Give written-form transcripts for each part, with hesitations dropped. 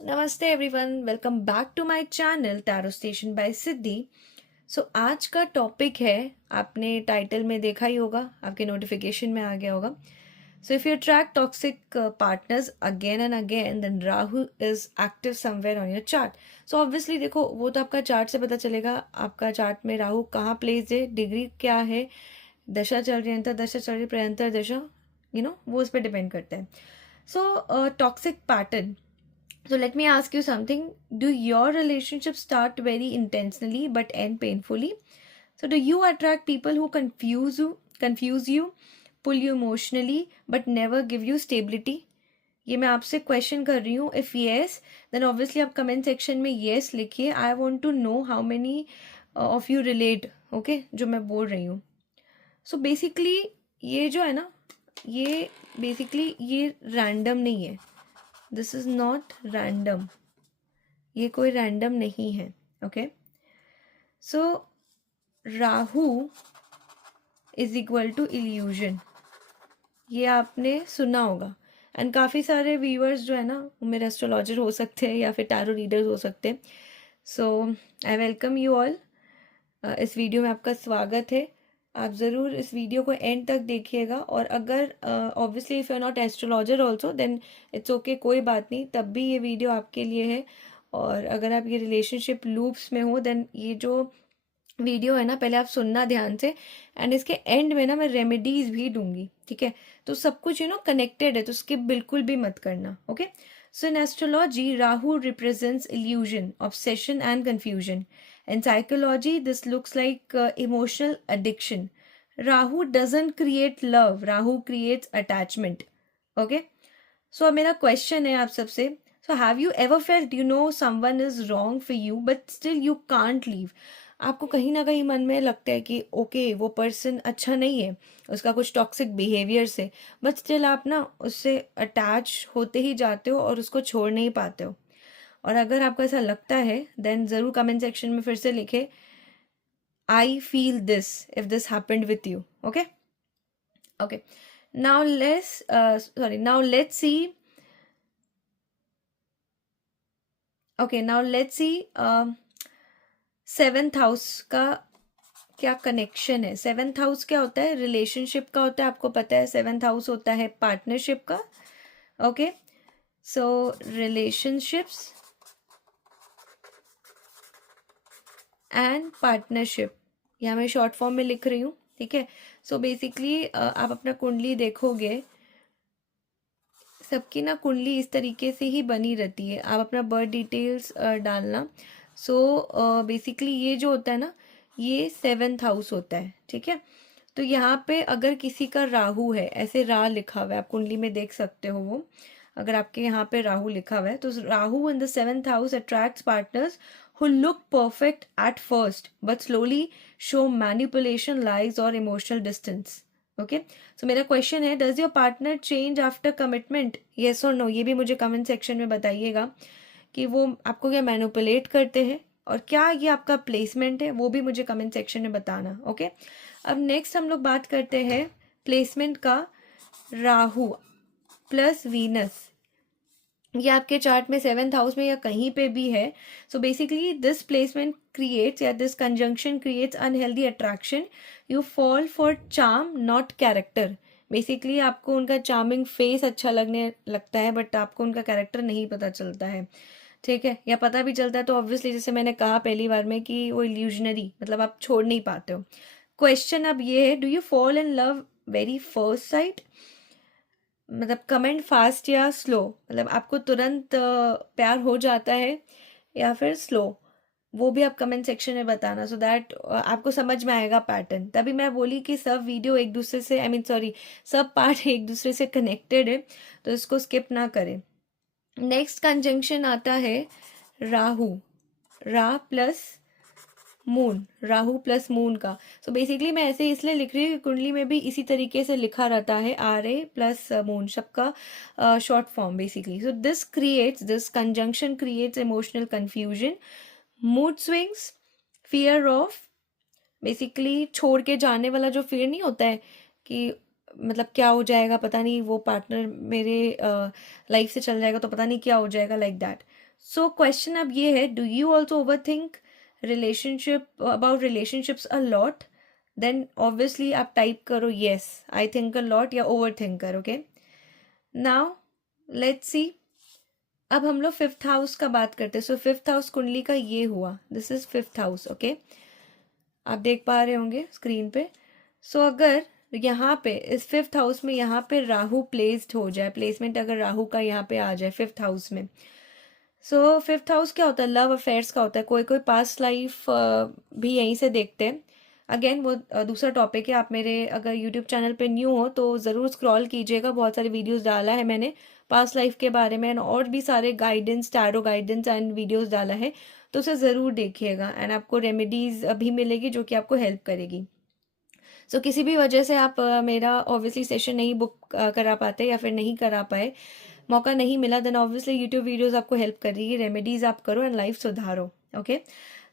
नमस्ते everyone, welcome back to my channel tarot station by Siddhi. So आज का topic है, आपने टाइटल में देखा ही होगा, आपके नोटिफिकेशन में आ गया होगा। So if you attract toxic partners again and again then Rahu is active somewhere on your chart. So obviously देखो, वो तो आपका चार्ट से पता चलेगा आपका चार्ट में राहु कहाँ प्लेस है, डिग्री क्या है, दशा चल रही है, अंतर दशा चल रही है, प्रयंतर दशा, वो उस पर डिपेंड करता है। So toxic pattern. So let me ask you something. Do your relationships start very intentionally but end painfully? So do you attract people who confuse you, pull you emotionally but never give you stability? ये मैं आपसे question कर रही हूँ. If yes then obviously आप comment section में yes लिखिए. I want to know how many of you relate. Okay, जो मैं बोल रही हूँ. सो बेसिकली ये जो है ना, ये बेसिकली ये रैंडम नहीं है. This is not random. ये कोई रैंडम नहीं है. Okay, so Rahu is equal to illusion. ये आपने सुना होगा. एंड काफ़ी सारे व्यूअर्स जो है ना, वो मेरे एस्ट्रोलॉजर हो सकते हैं या फिर टैरो रीडर्स हो सकते हैं. सो आई वेलकम यू ऑल. इस वीडियो में आपका स्वागत है. आप ज़रूर इस वीडियो को एंड तक देखिएगा. और अगर obviously if you are not astrologer also then it's okay, कोई बात नहीं, तब भी ये वीडियो आपके लिए है. और अगर आप ये रिलेशनशिप लूप्स में हो देन ये जो वीडियो है ना, पहले आप सुनना ध्यान से. एंड इसके एंड में ना मैं रेमेडीज भी दूंगी, ठीक है. तो सब कुछ कनेक्टेड है, तो स्किप बिल्कुल भी मत करना. Okay, so in astrology Rahu represents illusion, obsession and confusion. In psychology, this looks like emotional addiction. Rahu doesn't create love. Rahu creates attachment. Okay? So, अब मेरा question है आप सबसे. So, have you ever felt someone is wrong for you, but still you can't leave? आपको कहीं ना कहीं मन में लगता है कि ओके वो पर्सन अच्छा नहीं है, उसका कुछ टॉक्सिक बिहेवियर से, बट स्टिल आप ना उससे अटैच होते ही जाते हो और उसको छोड़ नहीं पाते हो. और अगर आपको ऐसा लगता है देन ज़रूर कमेंट सेक्शन में फिर से लिखे I feel this if this happened with you. Okay okay, now let's C. Okay, now let's C seventh house का क्या कनेक्शन है. सेवेंथ हाउस क्या होता है? रिलेशनशिप का होता है, आपको पता है. सेवेंथ हाउस होता है पार्टनरशिप का. Okay, so relationships and partnership, यहाँ मैं शॉर्ट फॉर्म में लिख रही हूँ, ठीक है. सो बेसिकली आप अपना कुंडली देखोगे, सबकी ना कुंडली इस तरीके से ही बनी रहती है. आप अपना बर्थ डिटेल्स डालना. सो बेसिकली ये जो होता है ना, ये सेवेंथ हाउस होता है, ठीक है. तो यहाँ पे अगर किसी का राहु है, ऐसे रा लिखा हुआ है, आप कुंडली में देख सकते हो वो. अगर आपके यहाँ पे राहु लिखा हुआ है तो Rahu in the seventh house attracts partners who look perfect at first but slowly show manipulation, lies or emotional distance. Okay, so मेरा क्वेश्चन है, does your partner change after commitment? Yes or no? ये भी मुझे comment section में बताइएगा कि वो आपको क्या मैनिपुलेट करते हैं और क्या ये आपका प्लेसमेंट है, वो भी मुझे कमेंट सेक्शन में बताना. ओके, अब नेक्स्ट हम लोग बात करते हैं प्लेसमेंट का. राहु प्लस वीनस, ये आपके चार्ट में सेवेंथ हाउस में या कहीं पे भी है. So basically this placement creates या this conjunction creates unhealthy attraction. You fall for charm not character. Basically आपको उनका चार्मिंग फेस अच्छा लगने लगता है बट आपको उनका कैरेक्टर नहीं पता चलता है, ठीक है. या पता भी चलता है तो ऑब्वियसली जैसे मैंने कहा पहली बार में कि वो इल्यूजनरी, मतलब आप छोड़ नहीं पाते हो. क्वेश्चन अब ये है, do you fall in love very first sight? मतलब कमेंट फास्ट या स्लो, मतलब आपको तुरंत प्यार हो जाता है या फिर स्लो, वो भी आप कमेंट सेक्शन में बताना. सो दैट आपको समझ में आएगा पैटर्न. तभी मैं बोली कि सब वीडियो एक दूसरे से, सब पार्ट एक दूसरे से कनेक्टेड है, तो इसको स्किप ना करें. नेक्स्ट कंजंक्शन आता है राहु, रा plus moon, Rahu plus moon का. सो बेसिकली मैं ऐसे इसलिए लिख रही हूँ कि कुंडली में भी इसी तरीके से लिखा रहता है, आर ए प्लस मून, सबका short form basically. So this conjunction creates emotional confusion, mood swings, fear of, basically छोड़ के जाने वाला जो फियर नहीं होता है कि मतलब क्या हो जाएगा पता नहीं, वो पार्टनर मेरे लाइफ से चल जाएगा तो पता नहीं क्या हो जाएगा, लाइक दैट. सो क्वेश्चन अब ये है, do you also overthink relationship about relationships a lot? Then obviously आप टाइप करो yes I think a lot या overthinker. Okay, now let's see. अब हम लोग फिफ्थ हाउस का बात करते हैं. सो फिफ्थ हाउस कुंडली का ये हुआ, this is fifth house. Okay, आप देख पा रहे होंगे स्क्रीन पे. सो अगर यहाँ पे इस फिफ्थ हाउस में यहाँ पे राहु प्लेस्ड हो जाए, प्लेसमेंट अगर राहु का यहाँ पे आ जाए फिफ्थ हाउस में. सो फिफ्थ हाउस क्या होता है? लव अफेयर्स का होता है. कोई कोई पास्ट लाइफ भी यहीं से देखते हैं. अगेन वो दूसरा टॉपिक है. आप मेरे अगर यूट्यूब चैनल पे न्यू हो तो ज़रूर स्क्रॉल कीजिएगा, बहुत सारे वीडियोस डाला है मैंने पास्ट लाइफ के बारे में, और भी सारे guidance, tarot guidance and videos डाला है, तो उसे ज़रूर देखिएगा. एंड आपको रेमेडीज़ भी मिलेगी जो कि आपको हेल्प करेगी. सो किसी भी वजह से आप मेरा ऑब्वियसली सेशन नहीं बुक करा पाते या फिर नहीं करा पाए, मौका नहीं मिला, देन ऑब्वियसली यूट्यूब वीडियोस आपको हेल्प करेगी. रेमेडीज आप करो एंड लाइफ सुधारो. ओके,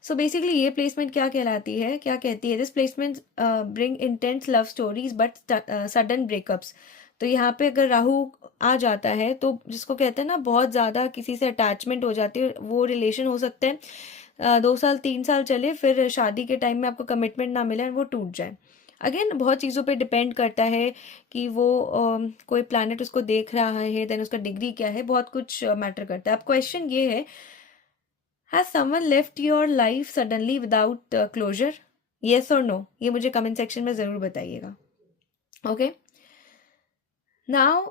सो बेसिकली ये प्लेसमेंट क्या कहलाती है, क्या कहती है? This placement bring intense love stories but sudden breakups. तो यहाँ पे अगर राहु आ जाता है तो जिसको कहते हैं ना बहुत ज़्यादा किसी से अटैचमेंट हो जाती है, वो रिलेशन हो सकते हैं 2 साल 3 साल चले, फिर शादी के टाइम में आपको कमिटमेंट ना मिले और वो टूट जाए. अगेन बहुत चीज़ों पे डिपेंड करता है कि वो कोई प्लैनेट उसको देख रहा है, देन उसका डिग्री क्या है, बहुत कुछ मैटर करता है. अब क्वेश्चन ये है, has someone left your life suddenly without closure? Yes और नो, ये मुझे कमेंट सेक्शन में ज़रूर बताइएगा. ओके, नाउ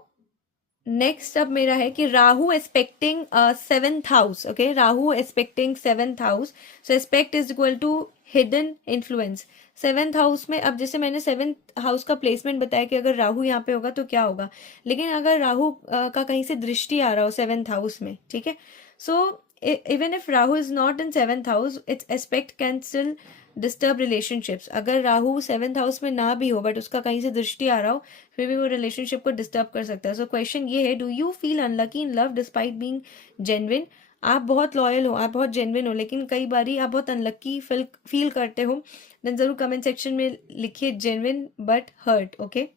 नेक्स्ट अब मेरा है कि Rahu aspecting seventh house. Okay, Rahu aspecting seventh house. So aspect is equal to hidden influence. Seventh house में, अब जैसे मैंने सेवेंथ हाउस का प्लेसमेंट बताया कि अगर राहु यहाँ पे होगा तो क्या होगा, लेकिन अगर राहु का कहीं से दृष्टि आ रहा हो सेवेंथ हाउस में, ठीक है, so even if Rahu is not in seventh house, it's aspect can still disturb relationships. अगर राहु सेवेंथ हाउस में ना भी हो बट उसका कहीं से दृष्टि आ रहा हो, फिर भी वो रिलेशनशिप को डिस्टर्ब कर सकता है. सो क्वेश्चन ये है, do you feel unlucky in love despite being genuine? आप बहुत लॉयल हो, आप बहुत जेन्युइन हो, लेकिन कई बारी आप बहुत अनलकी फील करते हो, देन जरूर कमेंट सेक्शन में लिखिए जेन्युइन बट हर्ट. ओके,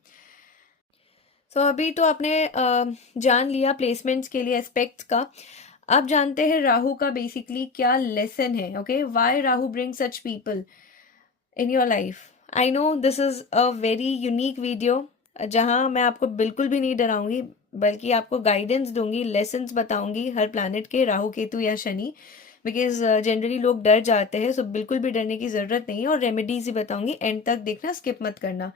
सो अभी तो आपने जान लिया प्लेसमेंट्स के लिए एस्पेक्ट्स का. अब जानते हैं राहु का बेसिकली क्या लेसन है. Okay, why Rahu bring such people in your life. I know this is a very unique video जहाँ मैं आपको बिल्कुल भी नहीं डराऊंगी, बल्कि आपको गाइडेंस दूंगी, लेसन्स बताऊंगी हर प्लैनेट के, राहु केतु या शनि, बिकॉज जनरली लोग डर जाते हैं. सो बिल्कुल भी डरने की ज़रूरत नहीं है, और रेमेडीज ही बताऊंगी. एंड तक देखना, स्किप मत करना.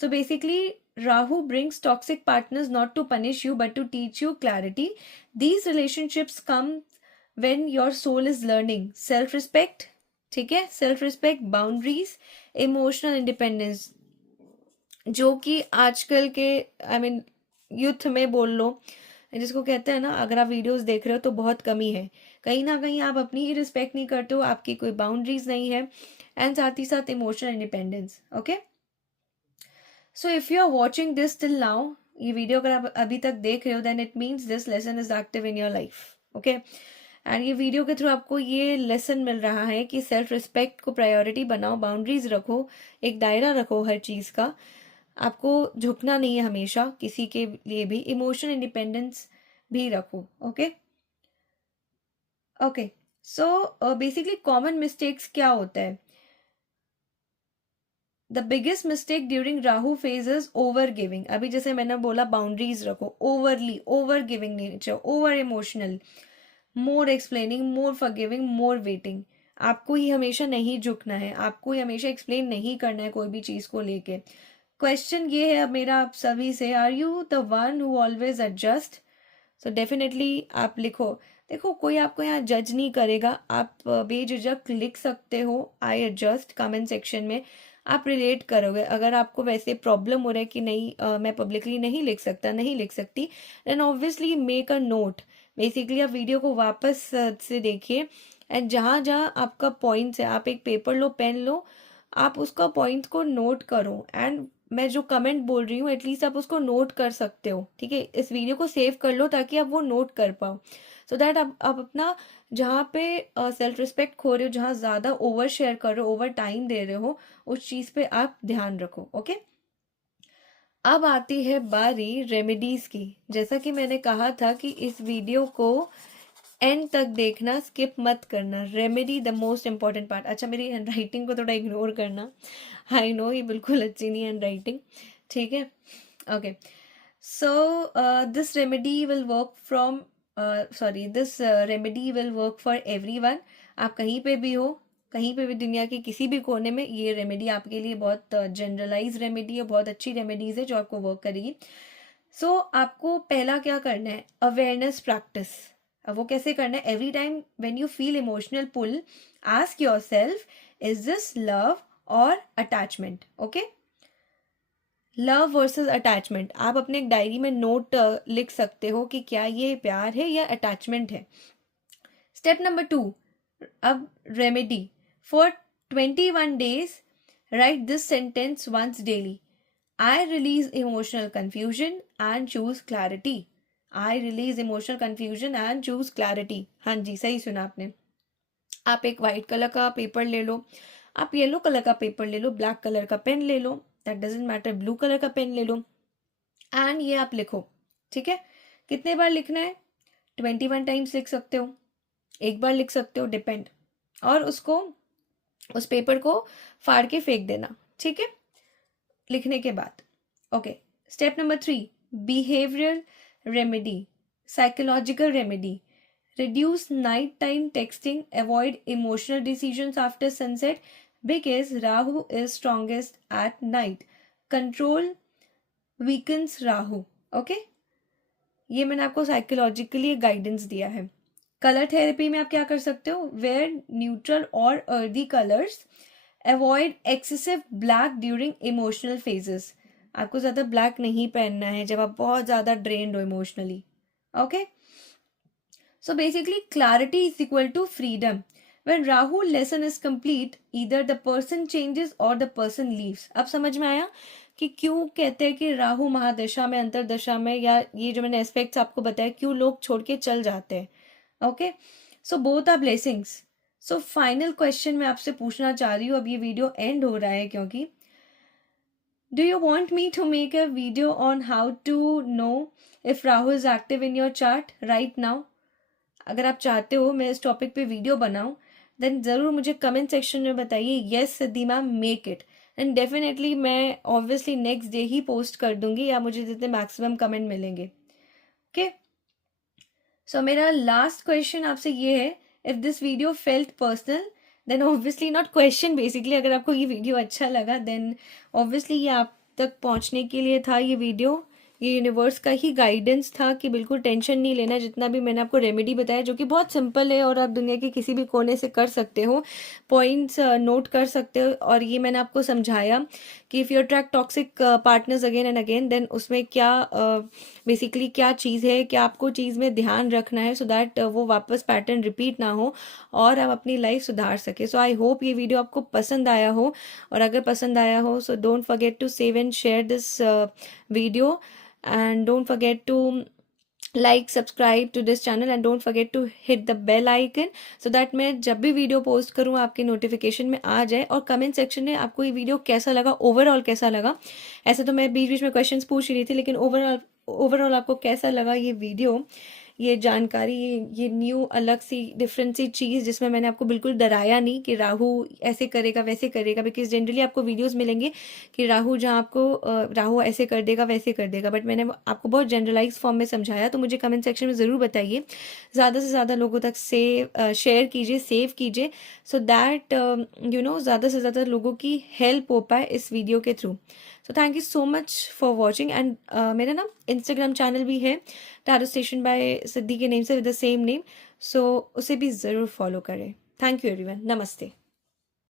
So basically Rahu brings toxic partners not to punish you but to teach you clarity. These relationships come when your soul is learning self respect. ठीक है, self respect, boundaries, emotional independence, जो कि आजकल के यूथ में बोल लो, जिसको कहते हैं ना, अगर आप वीडियोस देख रहे हो तो बहुत कमी है. कहीं ना कहीं आप अपनी ही रिस्पेक्ट नहीं करते हो, आपकी कोई बाउंड्रीज नहीं है, एंड साथ ही साथ emotional independence. Okay, so if you are watching this till now, ये वीडियो अगर आप अभी तक देख रहे हो, then it means this lesson is active in your life. Okay, and ये वीडियो के थ्रू आपको ये लेसन मिल रहा है कि सेल्फ रिस्पेक्ट को प्रायोरिटी बनाओ, बाउंड्रीज रखो, एक दायरा रखो हर चीज़ का, आपको झुकना नहीं है हमेशा किसी के लिए भी, इमोशनल इंडिपेंडेंस भी रखो. Okay okay, so basically common mistakes क्या होता है? The biggest mistake during Rahu phase is overgiving. अभी जैसे मैंने बोला बाउंड्रीज रखो, overly overgiving nature, over emotional, more explaining, more forgiving, more waiting. आपको ही हमेशा नहीं झुकना है, आपको ही हमेशा एक्सप्लेन नहीं करना है कोई भी चीज़ को लेके. क्वेश्चन ये है अब मेरा आप सभी से, are you the one who always adjust? So definitely आप लिखो. देखो, कोई आपको यहाँ जज नहीं करेगा, आप बेझिझक लिख सकते हो आई एडजस्ट कमेंट सेक्शन में. आप रिलेट करोगे. अगर आपको वैसे प्रॉब्लम हो रहा है कि नहीं मैं पब्लिकली नहीं लिख सकता, नहीं लिख सकती, then obviously make a note. Basically आप वीडियो को वापस से देखिए, एंड जहाँ जहाँ आपका पॉइंट्स है, आप एक पेपर लो, पेन लो, आप उसका पॉइंट को नोट करो. एंड मैं जो कमेंट बोल रही हूँ एटलीस्ट आप उसको नोट कर सकते हो. ठीक है, इस वीडियो को सेव कर लो ताकि आप वो नोट कर पाओ, सो दैट आप अपना जहाँ पे सेल्फ रिस्पेक्ट खो रहे हो, जहाँ ज़्यादा ओवर शेयर कर रहे हो, ओवर टाइम दे रहे हो, उस चीज़ पे आप ध्यान रखो. ओके, अब आती है बारी रेमेडीज की। जैसा कि मैंने कहा था कि इस वीडियो को एंड तक देखना, स्किप मत करना। Remedy the most important part. अच्छा, मेरी हैंड राइटिंग को थोड़ा इग्नोर करना, आई नो ये बिल्कुल अच्छी नहीं हैंड राइटिंग, ठीक है। Okay, so this remedy will work from this remedy will work for everyone. आप कहीं पे भी हो, कहीं पे भी दुनिया के किसी भी कोने में, ये रेमेडी आपके लिए बहुत जनरलाइज रेमेडी है, बहुत अच्छी रेमेडीज है जो आपको वर्क करेगी। सो आपको पहला क्या करना है, अवेयरनेस प्रैक्टिस। अब वो कैसे करना है, every time when you feel emotional pull, ask yourself, is this love और attachment? Okay, love versus attachment. आप अपने एक डायरी में नोट लिख सकते हो कि क्या ये प्यार है या अटैचमेंट है। स्टेप नंबर 2, अब remedy for 21 days, right this sentence once daily. I release emotional confusion and choose clarity. I release emotional confusion and choose clarity. हाँ जी, सही सुना आपने। आप एक वाइट कलर का पेपर ले लो, आप येलो कलर का पेपर ले लो, ब्लैक कलर का पेन ले लो, that doesn't matter, blue colour का पेन ले लो, एंड ये आप लिखो, ठीक है। कितने बार लिखना है, 21 टाइम्स लिख सकते हो, एक बार लिख सकते हो, डिपेंड। और उसको, उस पेपर को फाड़ के फेंक देना, ठीक है, लिखने के बाद। Okay, step number 3, behavioural remedy, psychological remedy. Reduce nighttime texting, avoid emotional decisions after sunset because Rahu is strongest at night. Control weakens Rahu. Okay? ये मैंने आपको साइकोलॉजिकली गाइडेंस दिया है। कलर थेरेपी में आप क्या कर सकते हो, वेयर न्यूट्रल और earthy colours, avoid excessive black during emotional phases. आपको ज़्यादा ब्लैक नहीं पहनना है जब आप बहुत ज़्यादा ड्रेन्ड हो emotionally. Okay, so basically clarity is equal to freedom. When Rahu lesson is complete, either the person changes or the person leaves. अब समझ में आया कि क्यों कहते हैं कि राहु महादशा में, अंतरदशा में, या ये जो मैंने एस्पेक्ट्स आपको बताया, क्यों लोग छोड़ के चल जाते हैं। Okay, so both are blessings. So final question मैं आपसे पूछना चाह रही हूँ, अब ये वीडियो एंड हो रहा है क्योंकि, do you want me to make a video on how to know if Rahu is active in your chart right now? अगर आप चाहते हो मैं इस टॉपिक पे वीडियो बनाऊं, देन ज़रूर मुझे कमेंट सेक्शन में बताइए, yes Siddhi ma'am, make it, and definitely मैं ऑब्वियसली नेक्स्ट डे ही पोस्ट कर दूंगी, या मुझे जितने मैक्सिमम कमेंट मिलेंगे। ओके, सो मेरा लास्ट क्वेश्चन आपसे ये है, if this video felt personal, then obviously, not question, basically अगर आपको ये वीडियो अच्छा लगा, देन ऑब्वियसली ये आप तक पहुंचने के लिए था ये वीडियो, ये यूनिवर्स का ही गाइडेंस था कि बिल्कुल टेंशन नहीं लेना। जितना भी मैंने आपको रेमेडी बताया, जो कि बहुत सिंपल है और आप दुनिया के किसी भी कोने से कर सकते हो, पॉइंट्स नोट कर सकते हो, और ये मैंने आपको समझाया कि if you attract toxic partners again and again, then उसमें क्या बेसिकली क्या चीज़ है, क्या आपको चीज़ में ध्यान रखना है, सो दैट वो वापस पैटर्न रिपीट ना हो और आप अपनी लाइफ सुधार सके। सो आई होप ये वीडियो आपको पसंद आया हो, और अगर पसंद आया हो, so don't forget to save and share this video, and don't forget to like, subscribe to this channel, and don't forget to hit the bell icon so that मैं जब भी वीडियो पोस्ट करूँ आपके नोटिफिकेशन में आ जाए। और comment section में आपको ये वीडियो कैसा लगा, ओवरऑल कैसा लगा, ऐसे तो मैं बीच बीच में क्वेश्चंस पूछ रही थी, लेकिन ओवरऑल आपको कैसा लगा ये वीडियो, ये जानकारी, ये न्यू अलग सी डिफरेंट सी चीज़, जिसमें मैंने आपको बिल्कुल डराया नहीं कि राहु ऐसे करेगा वैसे करेगा, बिकॉज जनरली आपको वीडियोस मिलेंगे कि राहु जहाँ आपको राहु ऐसे कर देगा वैसे कर देगा, बट मैंने आपको बहुत जनरलाइज फॉर्म में समझाया। तो मुझे कमेंट सेक्शन में ज़रूर बताइए, ज़्यादा से ज़्यादा लोगों तक शेयर कीजिए, सेव कीजिए, सो दैट ज़्यादा से ज़्यादा लोगों की हेल्प हो पाए इस वीडियो के through. So thank you so much for watching, and मेरा ना इंस्टाग्राम चैनल भी है, टैरो स्टेशन बाय सिद्धि के नेम से, विद द सेम नेम, सो उसे भी ज़रूर फॉलो करें। थैंक यू एवरीवन, नमस्ते।